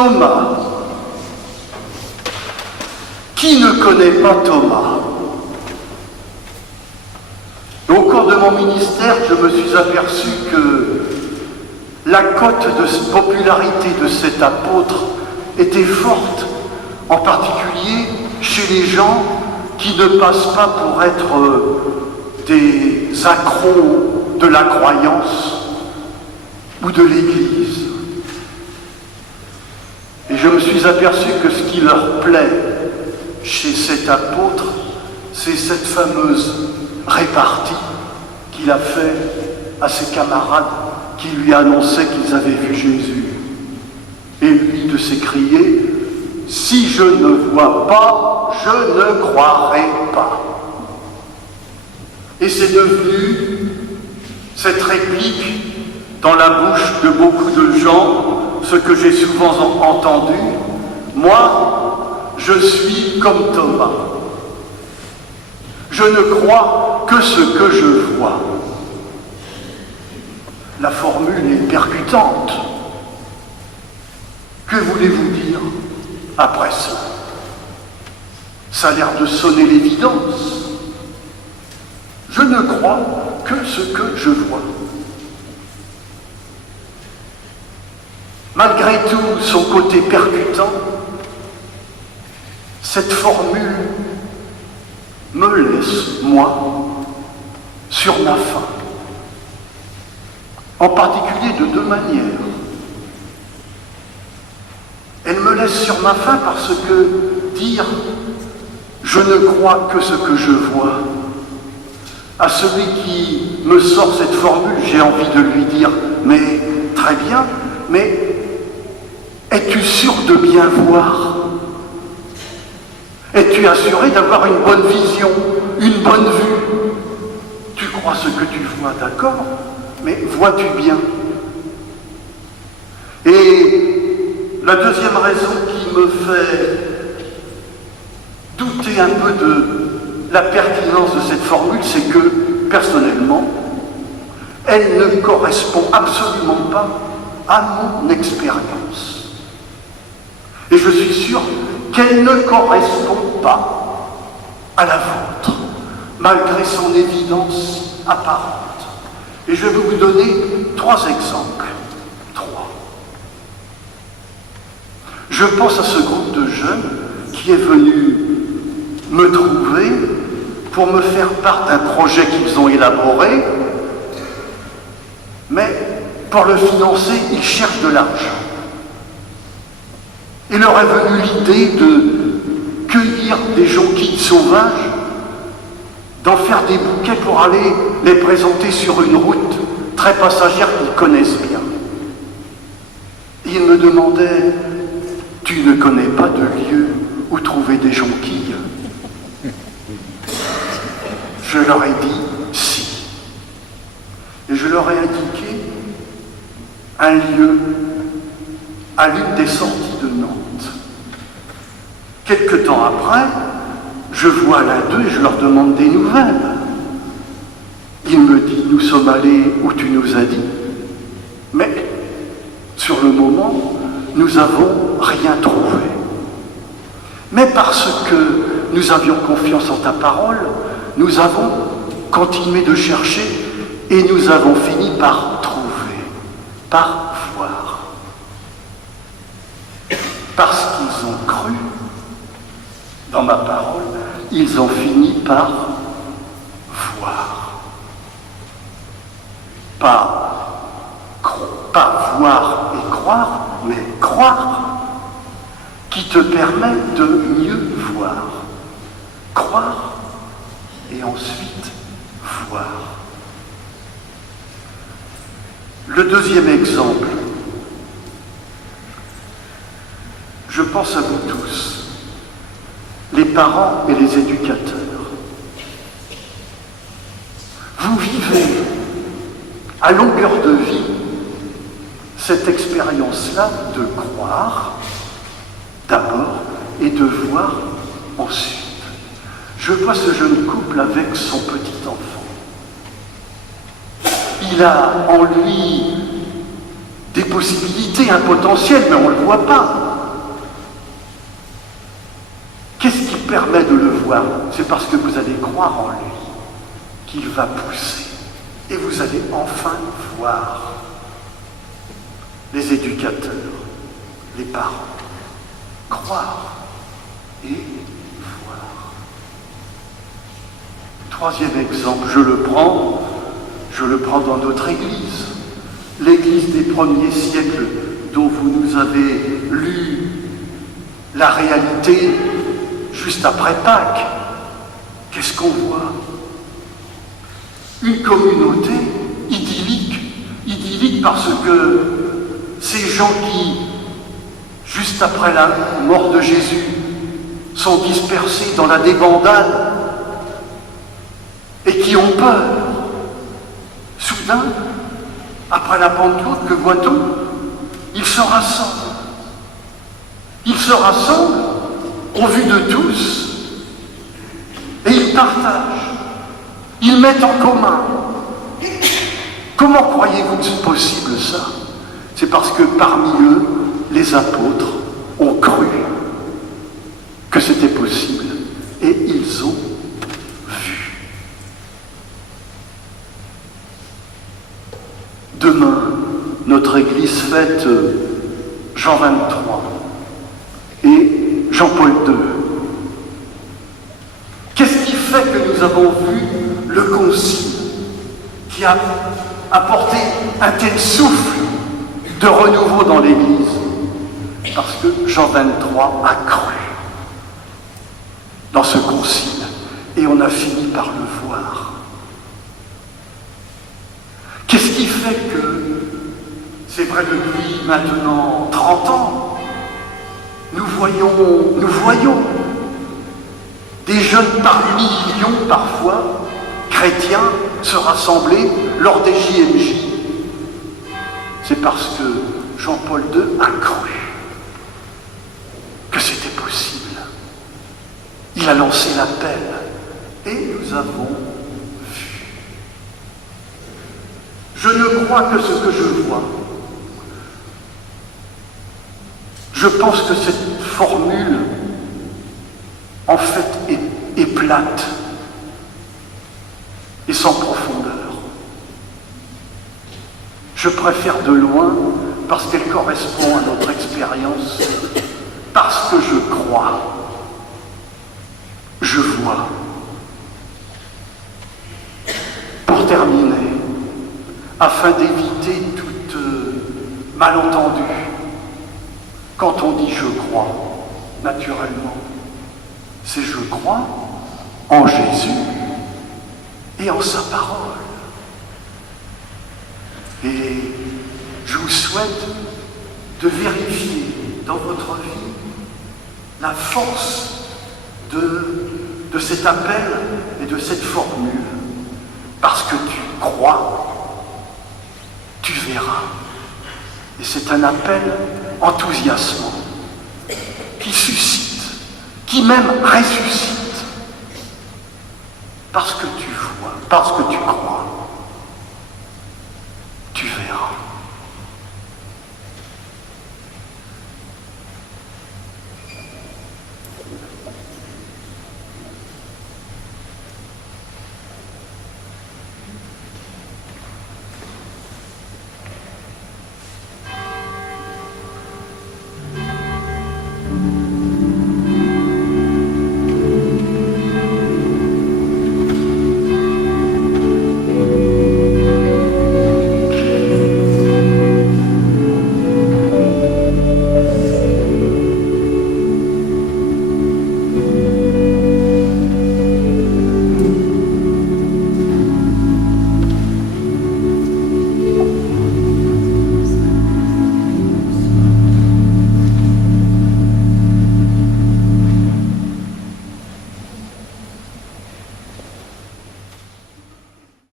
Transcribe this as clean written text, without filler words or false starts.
Thomas. Qui ne connaît pas Thomas? Au cours de mon ministère, je me suis aperçu que la cote de popularité de cet apôtre était forte, en particulier chez les gens qui ne passent pas pour être des accros de la croyance ou de l'Église. Et je me suis aperçu que ce qui leur plaît chez cet apôtre, c'est cette fameuse répartie qu'il a fait à ses camarades qui lui annonçaient qu'ils avaient vu Jésus. Et lui de s'écrier « Si je ne vois pas, je ne croirai pas ». Et c'est devenu cette réplique dans la bouche de beaucoup de gens, ce que j'ai souvent entendu. Moi, je suis comme Thomas. Je ne crois que ce que je vois. La formule est percutante. Que voulez-vous dire après ça? Ça a l'air de sonner l'évidence. Je ne crois que ce que je vois. Malgré tout son côté percutant, cette formule me laisse, moi, sur ma faim. En particulier de deux manières. Elle me laisse sur ma faim parce que dire « je ne crois que ce que je vois », à celui qui me sort cette formule, j'ai envie de lui dire « mais très bien, mais es-tu sûr de bien voir? Es-tu assuré d'avoir une bonne vision, une bonne vue? Tu crois ce que tu vois, d'accord, mais vois-tu bien ?» Et la deuxième raison qui me fait douter un peu de la pertinence de cette formule, c'est que, personnellement, elle ne correspond absolument pas à mon expérience. Et je suis sûr qu'elle ne correspond pas à la vôtre, malgré son évidence apparente. Et je vais vous donner 3 exemples. 3. Je pense à ce groupe de jeunes qui est venu me trouver pour me faire part d'un projet qu'ils ont élaboré, mais pour le financer, ils cherchent de l'argent. Il leur est venu l'idée de cueillir des jonquilles sauvages, d'en faire des bouquets pour aller les présenter sur une route très passagère qu'ils connaissent bien. Ils me demandaient « Tu ne connais pas de lieu où trouver des jonquilles ?» Je leur ai dit « Si ». Et je leur ai indiqué un lieu à l'une des sorties de Nantes. Quelque temps après, je vois l'un d'eux et je leur demande des nouvelles. Il me dit « Nous sommes allés où tu nous as dit ». Mais, sur le moment, nous n'avons rien trouvé. Mais parce que nous avions confiance en ta parole, nous avons continué de chercher et nous avons fini par trouver, par voir. Parce qu'ils ont cru dans ma parole, ils ont fini par voir. Pas voir et croire, mais croire, qui te permet de mieux voir. Croire et ensuite voir. Le deuxième exemple, je pense à vous tous, les parents et les éducateurs. Vous vivez à longueur de vie cette expérience-là de croire d'abord et de voir ensuite. Je vois ce jeune couple avec son petit enfant. Il a en lui des possibilités, un potentiel, mais on ne le voit pas. permet de le voir, c'est parce que vous allez croire en lui qu'il va pousser. Et vous allez enfin voir les éducateurs, les parents, croire et voir. Troisième exemple, je le prends dans notre Église. L'Église des premiers siècles dont vous nous avez lu la réalité juste après Pâques. Qu'est-ce qu'on voit? Une communauté idyllique parce que ces gens qui, juste après la mort de Jésus, sont dispersés dans la débandade et qui ont peur, soudain, après la Pentecôte, que voit-on? Ils se rassemblent. Ils se rassemblent au vu de tous et ils partagent. Ils mettent en commun. Comment croyez-vous que c'est possible ça? C'est parce que parmi eux, les apôtres ont cru que c'était possible et ils ont vu. Demain, notre Église fête Jean 23 et Jean-Paul II. Qu'est-ce qui fait que nous avons vu le Concile qui a apporté un tel souffle de renouveau dans l'Église? Parce que Jean 23 a cru dans ce Concile et on a fini par le voir. Qu'est-ce qui fait que, c'est vrai depuis maintenant 30 ans, nous voyons des jeunes par millions parfois, chrétiens, se rassembler lors des JMJ? C'est parce que Jean-Paul II a cru que c'était possible. Il a lancé l'appel et nous avons vu. Je ne crois que ce que je vois. Je pense que cette formule, en fait, est plate et sans profondeur. Je préfère de loin parce qu'elle correspond à notre expérience, parce que je crois, je vois. Pour terminer, afin d'éviter toute malentendu, quand on dit je crois, naturellement, c'est je crois en Jésus et en sa parole. Et je vous souhaite de vérifier dans votre vie la force de cet appel et de cette formule. Parce que tu crois, tu verras. Et c'est un appel enthousiasmant qui suscite, qui même ressuscite. Parce que tu vois, parce que tu crois.